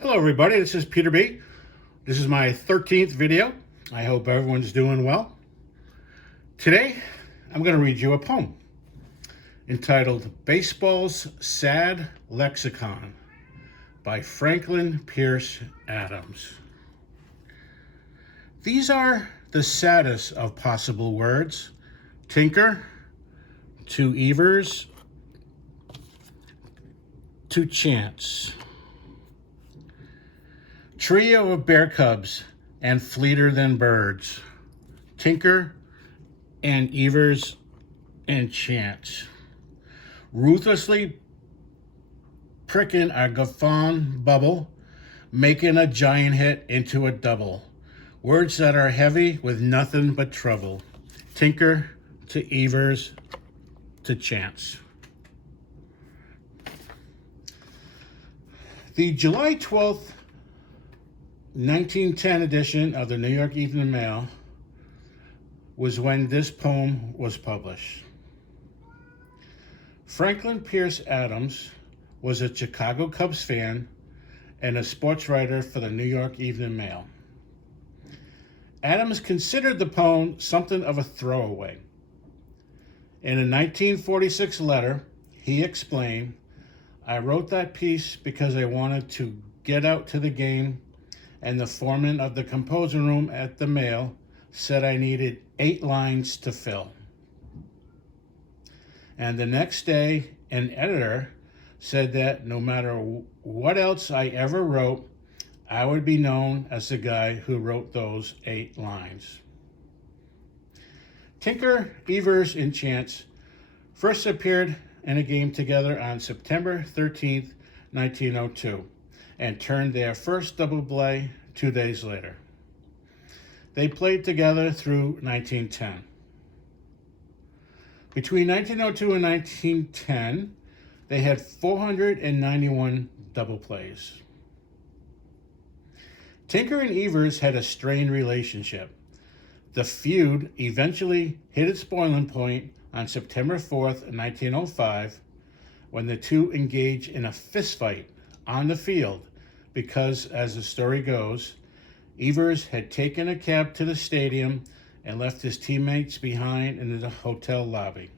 Hello everybody, this is Peter B. This is my 13th video. I hope everyone's doing well. Today, I'm going to read you a poem entitled Baseball's Sad Lexicon by Franklin Pierce Adams. These are the saddest of possible words. Tinker, to Evers, to Chance. Trio of bear cubs and fleeter than birds. Tinker and Evers and Chance. Ruthlessly pricking a guffawn bubble, making a giant hit into a double. Words that are heavy with nothing but trouble. Tinker to Evers to Chance. The July 12th 1910 edition of the New York Evening Mail was when this poem was published. Franklin Pierce Adams was a Chicago Cubs fan and a sports writer for the New York Evening Mail. Adams considered the poem something of a throwaway. In a 1946 letter, he explained, "I wrote that piece because I wanted to get out to the game, and the foreman of the composing room at the Mail said I needed 8 lines to fill. And the next day, an editor said that no matter what else I ever wrote, I would be known as the guy who wrote those 8 lines." Tinker, Evers, and Chance first appeared in a game together on September 13th, 1902. And turned their first double play 2 days later. They played together through 1910. Between 1902 and 1910, they had 491 double plays. Tinker and Evers had a strained relationship. The feud eventually hit its boiling point on September 4th, 1905, when the two engaged in a fistfight on the field because, as the story goes, Evers had taken a cab to the stadium and left his teammates behind in the hotel lobby.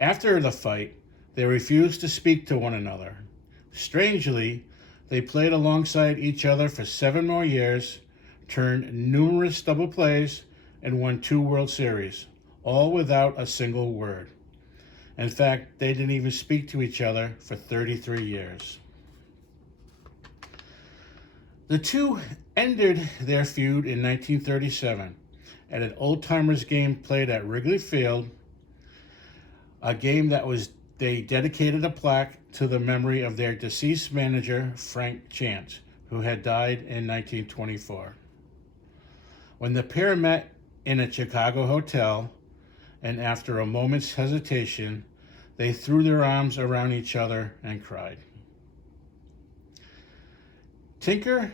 After the fight, they refused to speak to one another. Strangely, they played alongside each other for 7 more years, turned numerous double plays, and won 2 World Series, all without a single word. In fact, they didn't even speak to each other for 33 years. The two ended their feud in 1937 at an old-timers game played at Wrigley Field, a game that they dedicated a plaque to the memory of their deceased manager, Frank Chance, who had died in 1924. When the pair met in a Chicago hotel, and after a moment's hesitation, they threw their arms around each other and cried. Tinker,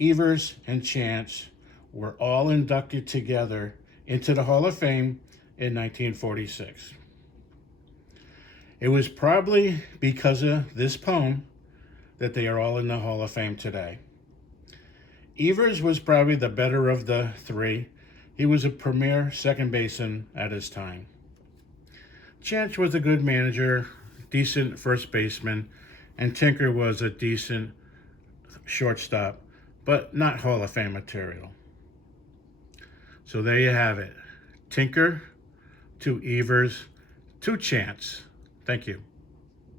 Evers, and Chance were all inducted together into the Hall of Fame in 1946. It was probably because of this poem that they are all in the Hall of Fame today. Evers was probably the better of the 3. He was a premier second baseman at his time. Chance was a good manager, decent first baseman, and Tinker was a decent shortstop, but not Hall of Fame material. So there you have it. Tinker to Evers to Chance. Thank you.